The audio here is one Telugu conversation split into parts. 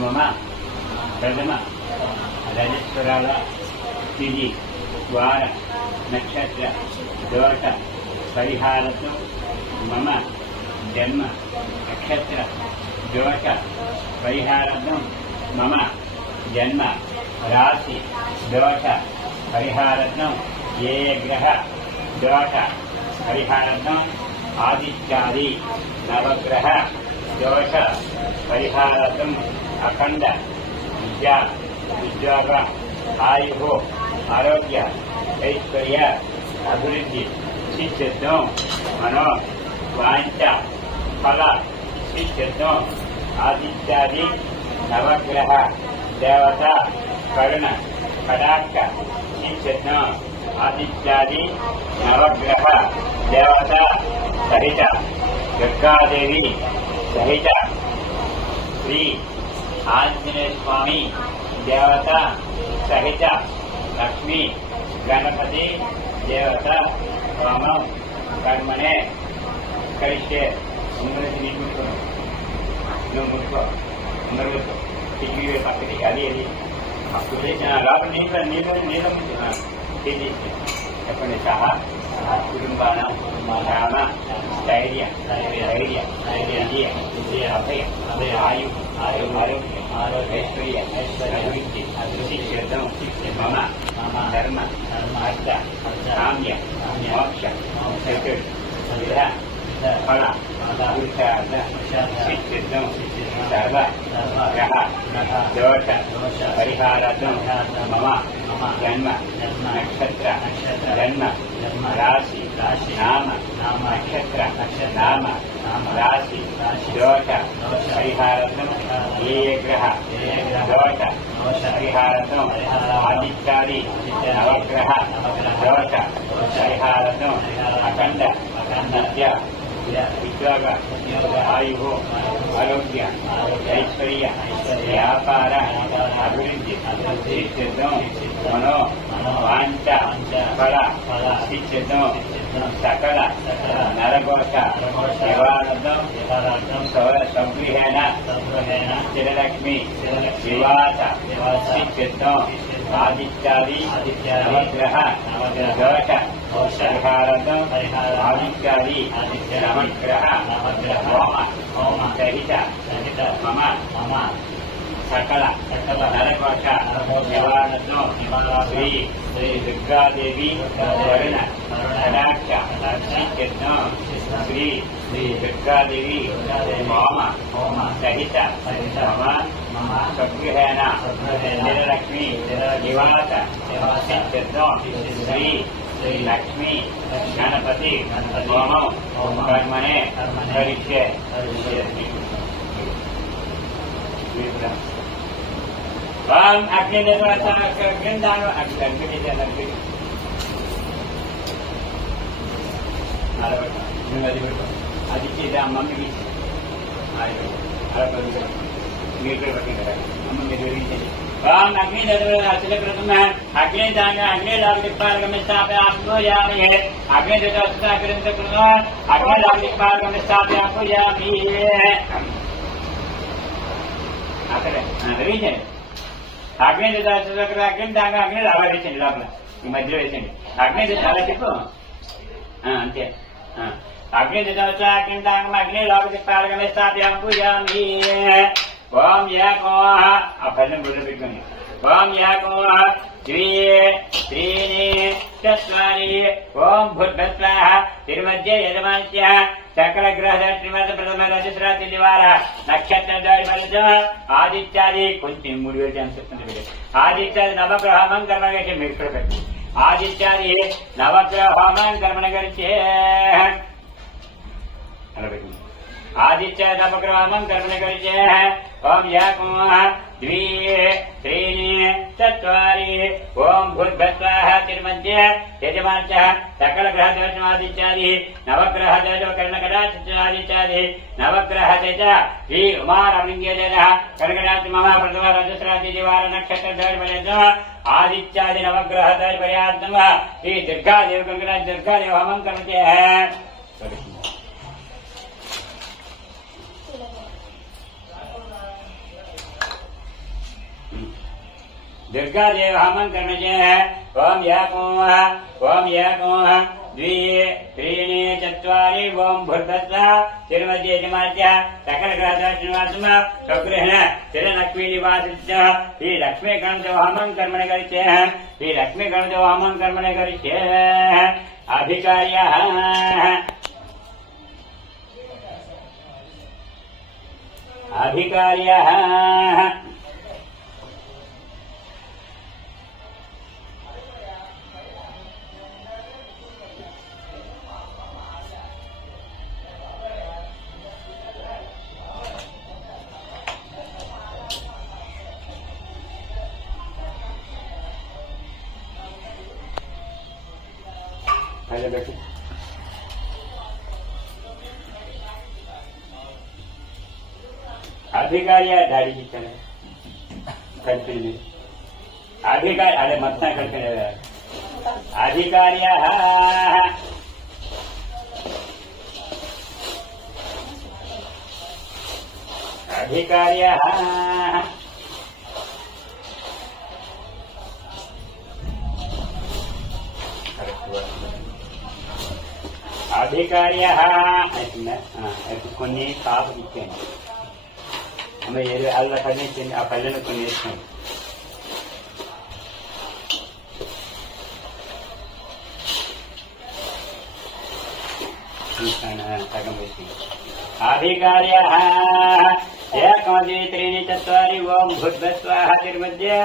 మమ ప్రథమ రజస్వరాల తిథి వార నక్షత్ర దోష పరిహారతో మమ జన్మ నక్షత్ర దోష పరిహారతో మమ జన్మ రాశి దోష పరిహారతో ఏ గ్రహ దోష పరిహారతో ఆదిత్యాది నవగ్రహ దోష పరిహారతం అఖండ విద్యా ఉద్యోగ ఆయు ఆరోగ్య ఐశ్వర్య అభివృద్ధి సిద్ధిద్దాం మనో వాంఛ ఫల సిద్ధిద్దాం ఆదిత్యాది నవగ్రహ దేవత కరుణ కటాక్ష సిద్ధిద్దాం ఆదిత్యాది నవగ్రహ దేవత సహిత దుర్గాదేవి సహిత శ్రీ ఆంజనేయ స్వామి దేవత సహిత లక్ష్మీ గణపతి దేవత హోమం కర్మనే కరిష్టే అందరూ ముట్టుకో అందరూ టివి పక్కకి అది అది అప్పుడు చేసిన లోపల నీళ్ళ చెప్పండి సహా కుటుంబాన రామ స్థైర్య విజయ అభయ ఆయు ఆరోగ్య ఐశ్వర్య అభివృద్ధి సిద్ధం మమ ధర్మ అర్థ కామ్య మోక్ష విధ ఫల పురుషార్థ సిద్ధిద్దాం సర్వ గ్రహ దోష పరిహారార్థం మమ జన్మ నక్షత్ర జన్మ రాశి నామ నక్షత్ర నామ రాశి దోష పరిహారార్థం ఏ గ్రహ దోష పరిహారార్థం ఆదిత్యాది నవగ్రహ దోష పరిహారార్థం అఖండ విద్య ఉద్యోగ ఆయు ఆరోగ్య ఐశ్వర్య వ్యాపార అభివృద్ధి సిద్ధిద్దాం మనో వాంఛ ఫల సిద్ధిద్దాం సకల నరఘోష నివారణం సౌగృహేణ స్థిరలక్ష్మి నివాస సిద్ధిద్దాం ఆదిత్యాది నవగ్రహ దోష పరిహారార్థం ఆదిత్యాది నవగ్రహ హోమ సహిత మమ సకల నరకోశ నివారణతో శ్రీ దుర్గాదేవి వరుణ కటాక్ష సిద్ధిద్దాం శ్రీ దుర్గాదేవి హోమ సహిత మమ సగృహేణ నిరలక్ష్మి నివాస సిద్ధిద్దాం శ్రీ లక్ష్మీ గణపతి హోమం కర్మనే కరిష్యే వాం అగ్నిదాను అది చేసి అమ్మకి మీరు పట్టింది కదా అమ్మ మీరు వివరించండి वाम अग्नि दत्तकृतम अग्नि दान अग्नि लाभिपारगम स्थापयामि अग्नि दत्तकृतम अग्नि लाभिपारगम स्थापयामि అక్కడ రీచండి అగ్ని దత్త అగ్ని దాకా అగ్ని అలా వేసండి లోపల ఈ మధ్యలో వేసండి అగ్ని దత్త అలా చెప్పు అంతే అగ్ని దత్త అగ్ని దాకా అగ్ని లాభిపారగమ స్థాపయామి ఓం యాకోహ ఆ పదం బుర్రలో పెట్టుకోండి ఓం యాకోహ ద్వియే త్రీణి చత్వారి ఓం భూర్భస్వాహ తిరుమధ్య యజమాన్య సకల గ్రహ శ్రీమత ప్రథమ రజస్రాతి నివార నక్షత్ర దారి మధ్య ఆదిత్యాది కొంచెం 3 వేలు అని చెప్తుంది ఆదిత్యాది నవగ్రహ హోమం కర్మ చేసి మీరు ఇక్కడ పెట్టి ఆదిత్యాది నవగ్రహ హోమం కర్మణ గరిచే అలా పెట్టింది आदित्य नवग्रहं कर्मण करिष्ये ओम याकोह द्विये त्रीणि चत्वारि ओम भूर्भस्वाः तिर्मध्ये यजमानः सकल ग्रह दोषमादित्यादि नवग्रह दोष कर्णकटादित्यादि नवग्रह तेज श्री उमारमलिंगेजः कर्णकटादि मम प्रथम रजस्रादि दिवार नक्षत्र दोष पर्यन्तम आदित्यादि नवग्रह दोष पर्यन्तम श्री दुर्गादेव कर्णकटादि दुर्गादेव होमं कर्मचे दुर्गादेव हवं कर्मजः ओम याकोः ओम याकोः द्वि त्रीणि चत्वारि ओम भूर्भुवः तिरुमध्ये यजमान्यः सकलग्रहदर्शनात्म स्वगृहण तिरुलक्ष्मी निवासितः श्री लक्ष्मी गणदेव हवं कर्मणे करिष्ये श्री लक्ष्मी गणदेव हवं कर्मणे करिष्ये अधिकार्यः अधिकार्यः अधिकार्य दाढ़ी कल्पने अधिकारी अरे मत कल्पने अधिकार्य अधिकार्य अधिकार्य కొన్ని కాపు ఇచ్చాను అమ్మ ఏదో అల్ల పల్లె ఇచ్చింది ఆ పల్లెను కొన్ని వేసుకున్నాను సగం వేసి अधिकार्य एकमदि त्रीणि चत्वारि ओम भूर्भुवः तिरुमध्ये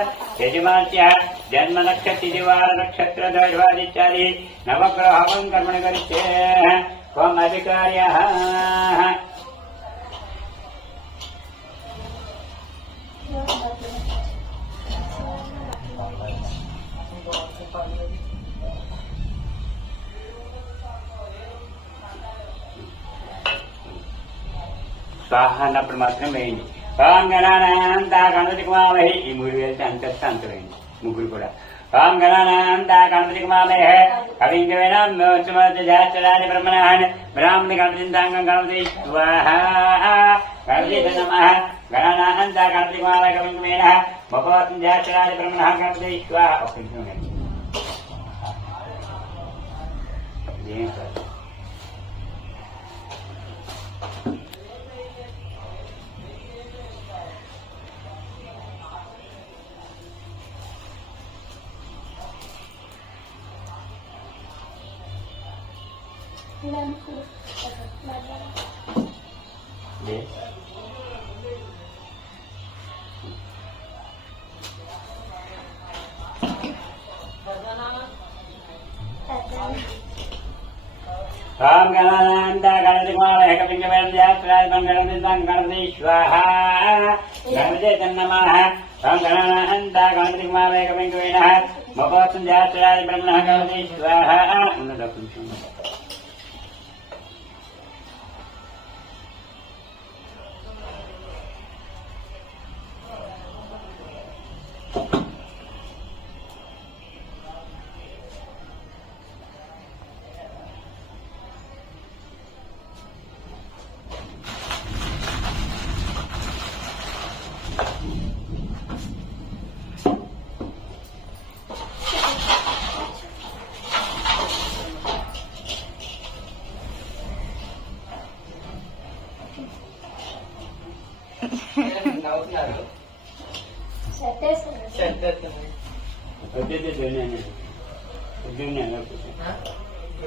यजमान्यः जन्म नक्षत्र दिवार नक्षत्र दैवादित्यादि नवग्रह हवं कर्मणि करिष्ये ओम अधिकार्यः स्वाहा అన్నప్పుడు మాత్రం వేయండి ఓం గణానాంతా గణపతి కుమామహి ఈ 3 వేస్తే అంతస్తే అంత వేయండి ముగ్గురు కూడా ఓం గణానాంతా గణపతి కుమామహి కవింగవేనాం మోచమోచరాది బ్రహ్మణాన్ బ్రాహ్మణ గణపతింతాంగం గణపతి స్వాహా గణపతి నమః గణానాంతా గణపతి కుమామహి కవింగవేన మోచమోచరాది బ్రహ్మణాన్ గణపతి స్వాహా ఒక నిమిషం ఏం సార్ ओम गणानांता गणपति कुमामहि कविंगवेन गणपति स्वाहा गणपति नमः ओम गणानांता गणपति कुमामहि कविंगवेन महोत्सवराज ब्रह्मणः गणपति स्वाहा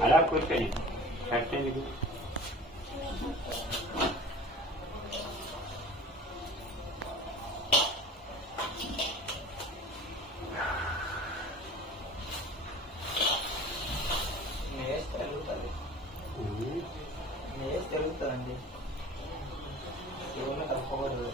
అలా కూర్చొని కట్టేందుకు తెలుగుతుందండి ఎవరిని తప్పకూడదు.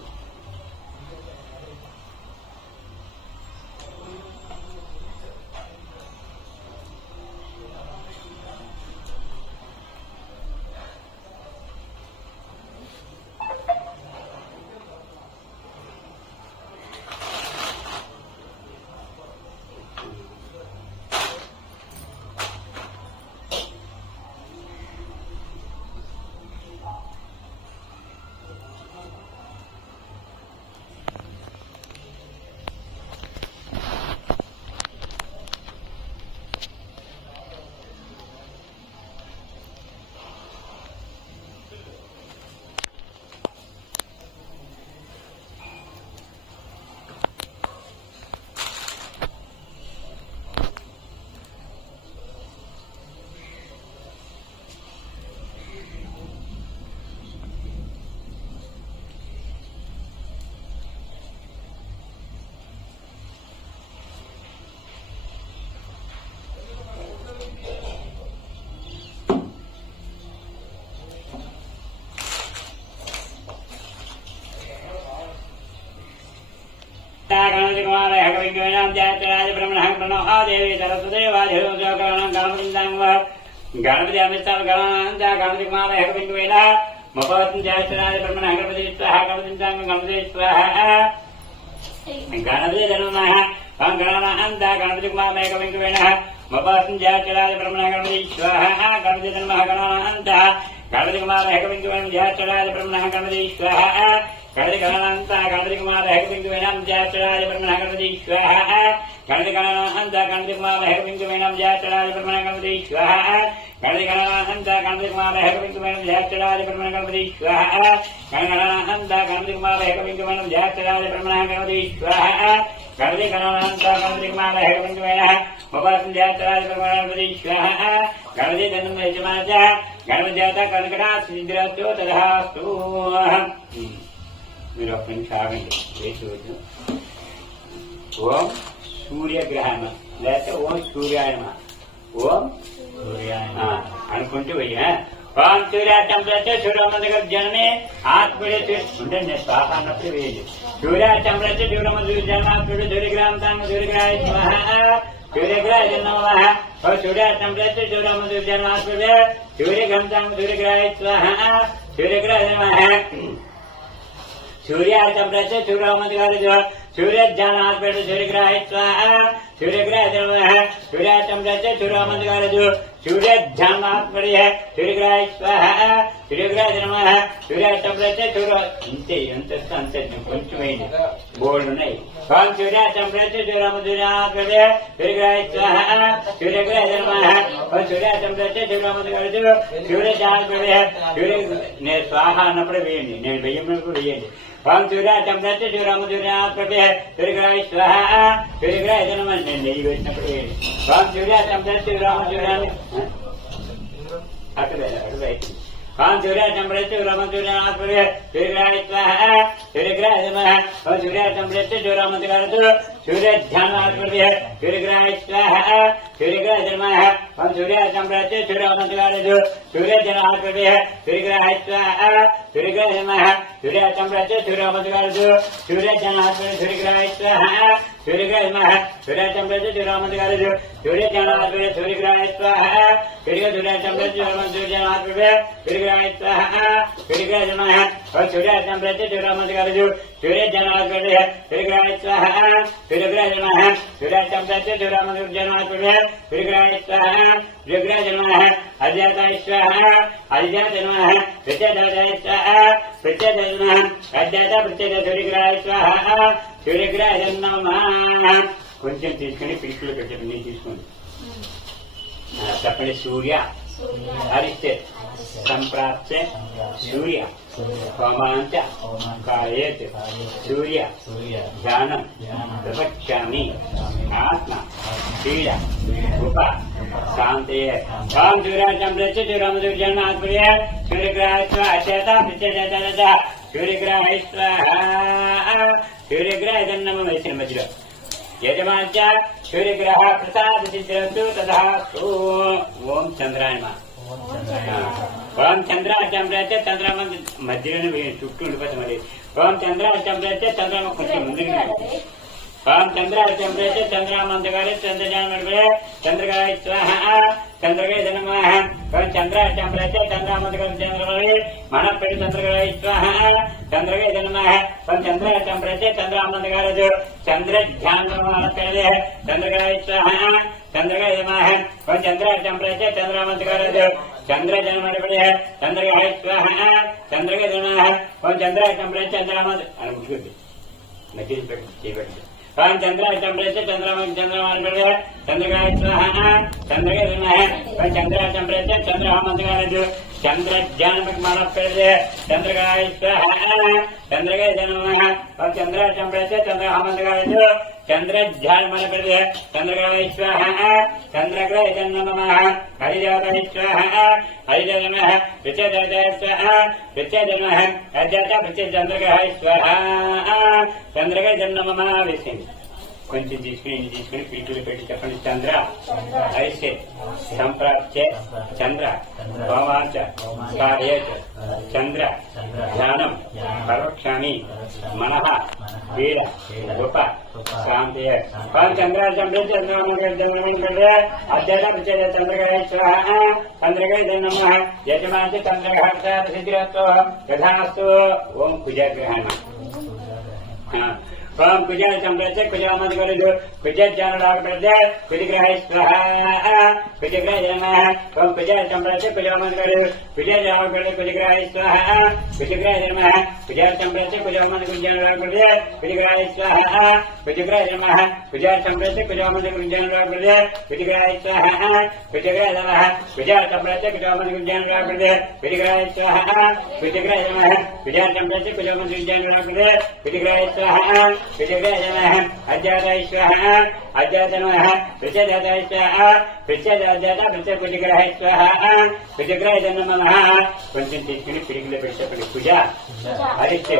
जायत्राज ब्रह्मणः प्रणो देवी सरस्वती वायुगणं गणपतिं गणपति अमिताभ गणान्त गणपति कुमार हेकबिन्दुवेन मपवतं जायत्राज ब्रह्मणः गणपति स्वाहा गणपति स्वाहा गणपति नमः गणानान्त गणपति कुमार हेकबिन्दुवेन मपवतं जायत्राज ब्रह्मणः गणपति स्वाहा गणपति नमः गणानान्त गणपति कुमार हेकबिन्दुवेन जायत्राज ब्रह्मणः गणपति स्वाहा गणपति गणानान्त गणपति कुमार हेकबिन्दुवेन जायत्राज ब्रह्मणः गणपति स्वाहा गणपति गणानान्त गणपति कुमार हेकबिन्दुवेन जायत्राज ब्रह्मणः गणपति स्वाहा गणपति गणानान्त गणपति कुमार हेकबिन्दुवेन जायत्राज ब्रह्मणः गणपति स्वाहा गणपति गणानान्त गणपति कुमार हेकबिन्दुवेन जायत्राज ब्रह्मणः गणपति स्वाहा गणपति गणानान्त गणपति कुमार हेकबिन्दुवेन मपवतं जायत्राज ब्रह्मणः गणपति स्वाहा गणपति धनं यजमानः गणपति जाता कनकटा सिद्धिरस्तु तथास्तु మీరు ఒక్క నిమిషం ఆగండి వేసి రోజు ఓం సూర్యగ్రహణ లేకపోతే ఓం సూర్యాయన ఓం సూర్యాయన అనుకుంటూ వెయ్య ఓం సూర్యాటం ప్రతి సూర్యమంది జనమే ఆత్మడే ఉంటే నేను శ్వాస అన్నప్పుడు వేయండి సూర్యాటం ప్రతి సూర్యమంది జన్మాత్ముడు సూర్యగ్రహం తాము సూర్యగ్రహాయ సూర్యగ్రహ జన్మ సూర్యాటం ప్రతి సూర్యమంది జన్మాత్ముడు సూర్యగ్రహం తాము సూర్యగ్రహాయ సూర్యగ్రహ జన్మ सूर्यार्चम प्रत्यय सूर्यमंद सूर्य ज्ञान सूर्यग्रह सूर्यग्रह जन्म है सूर्यार्चम प्रत्यय सूर्यमंद सूर्य ध्यान सूर्यग्रह स्वाहा सूर्यग्रह जन्म है सूर्यार्चम प्रत्यय सूर्य इंते अंते కొంచెం బోర్డు ఉన్నాయి కాల్ सूर्यार्चम प्रत्यय सूर्यमंद सूर्यग्रह स्वाहा सूर्यग्रह जन्म है और सूर्यार्चम प्रत्यय सूर्यमंद सूर्य ध्यान सूर्य ने स्वाहा అన్నప్పుడు వేయండి నేను వెయ్యమన్నప్పుడు వేయండి ओम सूर्याचम प्रत्यय सूर्यग्रह स्वाहा सूर्यग्रह जन्म नहीं वेसिनప్పుడు ओम सूर्याचम प्रत्यय सूर्यग्रह ओम सूर्याचम प्रत्यय सूर्यग्रह स्वाहा सूर्यग्रह जन्म और सूर्याचम प्रत्यय सूर्यग्रह सूर्य ध्यान सूर्यग्रह स्वाहा सूर्यग्रह जन्म और सूर्याचम प्रत्यय सूर्यग्रह सूर्य ध्यान सूर्यग्रह स्वाहा सूर्यग्रह जन्म सूर्याचम प्रत्यय सूर्यग्रह सूर्य ध्यान सूर्यग्रह स्वाहा सूर्यग्रह जन्म सूर्याचम प्रत्यय सूर्यग्रह सूर्य ध्यान सूर्यग्रह स्वाहा सूर्याचम प्रत्यय सूर्यग्रह सूर्यग्रह स्वाहा सूर्यग्रह जन्म और सूर्याचम प्रत्यय सूर्यग्रह सूर्य ध्यान सूर्यग्रह स्वाहा सूर्यग्रह जन्म सूर्याचम प्रत्यय सूर्यग्रह सूर्यग्रह स्वाहा सूर्यग्रह जन्म अध्यात्म स्वाहा अध्यात्म जन्म प्रत्यय स्वाहा प्रत्यय जन्म अध्यात्म प्रत्यय सूर्यग्रह स्वाहा सूर्यग्रह जन्म కొంచెం తీసుకుని పిలుపులు పెట్టండి నేను తీసుకోండి చెప్పండి సూర్య హరిస్తే సంప్రాప్తే సూర్య హోమాంచ కాయేత్ సూర్య ధ్యానం ప్రపక్ష్యామి ఆత్మ పీడ ఉప శాంతే ఓం సూర్యాచం ప్రత్య సూర్యమధుర్జన్ ఆత్మయ సూర్యగ్రహస్వ అచేత ప్రత్యజత సూర్యగ్రహస్వ सूर्यग्रह जन्म वैसे मध्य यजमान सूर्यग्रह प्रसाद सिद्धिरस्तु तथा ओम चंद्राय ओम चंद्राचम प्रत्यय चंद्रमा मध्य చుట్టూ ఉండిపోతుంది మరి ఓం చంద్రాచం ప్రత్యయ చంద్రమ కొంచెం ముందుకు ओम चंद्राचम प्रत्यय चंद्रामंतकाले चंद्रजान चंद्रगाय स्वाहा चंद्रगाय जन्म ओम चंद्राचम प्रत्यय चंद्रामंतकाले चंद्रमणि मन पेड़ चंद्रगाय स्वाहा चंद्रगाय जन्म ओम चंद्राचम प्रत्यय चंद्रामंतकाले चंद्र ध्यान मन पेड़ चंद्रगाय स्वाहा चंद्रगाय जन्म ओम चंद्राचम प्रत्यय चंद्रामंतकाले चंद्र जन्म चंद्रगाय स्वाहा चंद्रगाय जन्म ओम चंद्राचम प्रत्यय चंद्रामंत ओम चंद्राचम प्रत्यय चंद्रमान चंद्रगाय स्वाहा चंद्रगाय जन्म ओम चंद्राचम प्रत्यय चंद्रमंतकाले चंद्र ज्ञान मन पेड़ चंद्रगाय स्वाहा चंद्रगाय जन्म ओम चंद्राचम प्रत्यय चंद्रमंतकाले चंद्र ध्यान मन पेड़ चंद्रगाय स्वाहा चंद्रग्रह जन्म हरिजाताय स्वाहा हरिजय जन्म प्रत्यय स्वाहा प्रत्यय जन्म अध्यात्म प्रत्यय चंद्रग्रह स्वाहा चंद्रग्रह जन्म विषय కొంచెం తీసుకుని పీఠులు పెట్టి చెప్పండి. చంద్ర హరిస్తే సంప్రాప్తే చంద్ర భవాచ కార్యేచ చంద్ర ధ్యానం పరోక్షామి మనః వీర ఉప శాంతయ చంద్రాచంద్ర చంద్రమణి అధ్యక్ష చంద్రగాయ స్వాహ చంద్రగాయ నమ యజమాన చంద్రఘాత సిద్ధిరస్తో యథాస్తు. ఓం కుజగ్రహణ. ओम कुजा चंद्र कुजा मत करो कुजा चंद्र कुजग्रह स्वाहा कुजग्रह नमः. ओम कुजा चंद्र कुजा मत करो कुजा कुजग्रह स्वाहा कुजग्रह नमः. कुजा चंद्र कुजा मत कुजग्रह स्वाहा कुजग्रह नमः. कुजा चंद्र कुजा मत कुजग्रह स्वाहा कुजग्रह नमः. कुजा चंद्र कुजा मत कुजग्रह स्वाहा कुजग्रह नमः. कुजा चंद्र कुजा मत कुजग्रह स्वाहा कुजग्रह नमः. अज्ञाताय स्वाहा अज्ञात नमः. प्रचदाताय स्वाहा प्रचदाता प्रच कुजग्रह स्वाहा कुजग्रह नमः. కొంచెం తీసుకుని పిడికిలో పెట్టేప్పటి పూజ హరిస్తే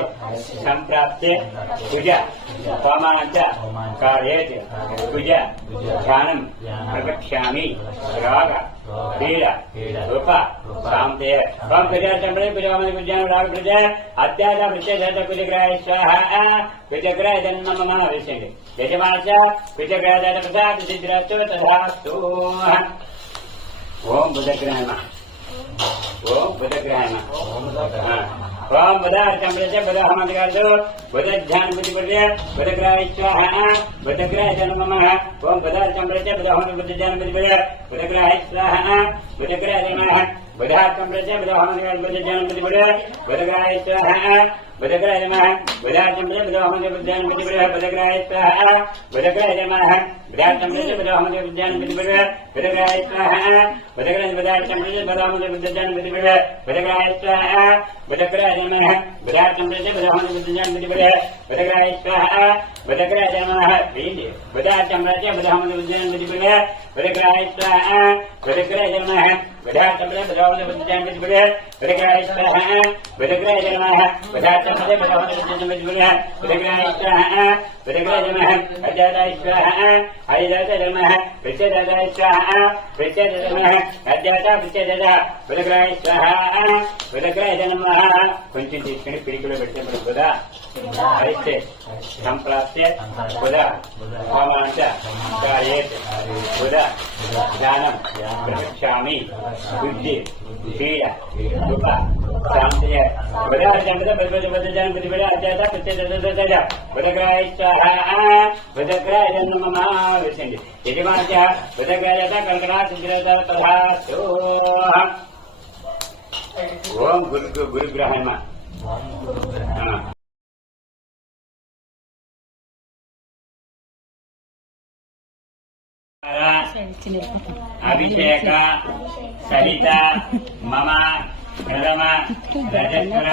సంప్రాప్తే పూజ హోమాంచ కార్యేచ పూజ ధ్యానం ప్రవక్ష్యామి రాగ పీడ రూప శాంతయ. ఓం ప్రజా చంద్ర పూజామని పూజాను రాగ ప్రజ అత్యాద ప్రత్యేక కుజగ్రహ స్వాహ కుజగ్రహ జన్మ విషయండి యజమాన కుజగ్రహ ప్రసాద్ సిద్ధిరస్తు తథాస్తు. ఓం బుధగ్రహణ. ఓం బుధగ్రహణ. ఓం బుధార్చంద్రచ బుధహమంతకార్దో బుధధ్యాన బుద్ధిపర్య బుధగ్రహ స్వాహ బుధగ్రహ నమ. ఓం బుధార్చంద్రచ బుధహమ బుద్ధధ్యాన బుద్ధిపర్య బుధగ్రహ స్వాహ బుధగ్రహ నమ. బుధార్చంద్రచ బుధహమంతకార బుద్ధధ్యాన బుద్ధిపర్య బుధగ్రహ స్వాహ బుధగ్రహ నమ. బుధార్చంద్ర బుధహమ బుద్ధ్యాన బుద్ధిపర్య బుధగ్రహ స్వాహ బుధగ్రహ నమ. బుధార్చంద్రచ బుధహమ బుద్ధ్యాన బుద్ధిపర్య బుధగ్రహ స్వాహ బుధగ్రహ బుధార్చంద్రచ బుధహమ బుద్ధ్యాన బుద్ధిపర్య బుధగ్రహ స్వాహ బుధగ్రహ నమ. బుధార్చంద్రచ బుధహమ బుద్ధ్యాన బుద్ధిపర్య బుధగ్రహ స్వాహ బుధగ్రహ నమ. బుధార్చంద్రచ బుధహమ బుద్ధ్యాన బుద్ధిపర్య బుధగ్రహ స్వాహ బుధగ్రహ నమ. బుధార్చంద్ర బుధహమ బుద్ధ్యాన బుద్ధిపర్య బుధగ్రహ స్వాహ బుధగ్రహ నమ. బుధార్చంద్ర బుధహమ బుద్ధ్యాన బుద్ధిపర్య బుధగ్రహ స్వాహ బుధగ్రహ నమ. అజాతాయ స్వాహ హరిదాత నమ. ప్రత్యేదాతాయ స్వాహ ప్రత్యేద నమ. అజాత ప్రత్యేద బుధగ్రహ స్వాహ బుధగ్రహ నమ. కొంచెం తీసుకుని పిడికిలో పెట్టేప్పుడు బుధ హరిస్తే సంప్రాప్తే బుధ హోమాంచ కార్యేత్ బుధ ధ్యానం ప్రవక్ష్యామి బుద్ధి పీడ ఉప శాంతయ. బుధార్చంద్ర బుధధ్యాన బుద్ధిపర్య అజాత ప్రత్యేద బుధగ్రహ స్వాహ బుధగ్రహ నమ విషయండి యజమాన బుధగ్రహ కర్కటా సిద్ధిరత తథాస్తు. ఓం గురుగ్రహణ. అభిషేక సహిత మమ ప్రథమ రజస్వర